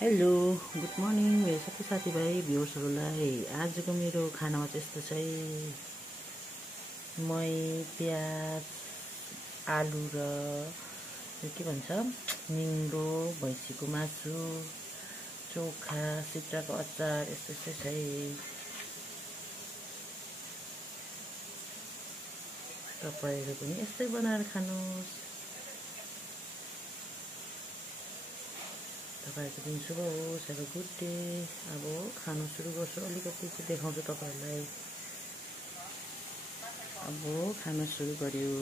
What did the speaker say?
Hello good morning मेरो सबै साथीभाइ भ्युवर्सहरूलाई। आजको मेरो खानामा चाहिँ यस्तो चाहिँ मै प्याज आलु र यो के भन्छ निङ्गो भैँसीको मासु चोखा सिद्राको अचार यस्तो यस्तै छ है। तपाईँहरू पनि यस्तै बनाएर खानुहोस्। तपाईँहरूको दिन शुभ होस्। Have a good day. अब खानु सुरु गर्छु। अलिकति चाहिँ देखाउँछु तपाईँहरूलाई। अब खाना सुरु गर्यो।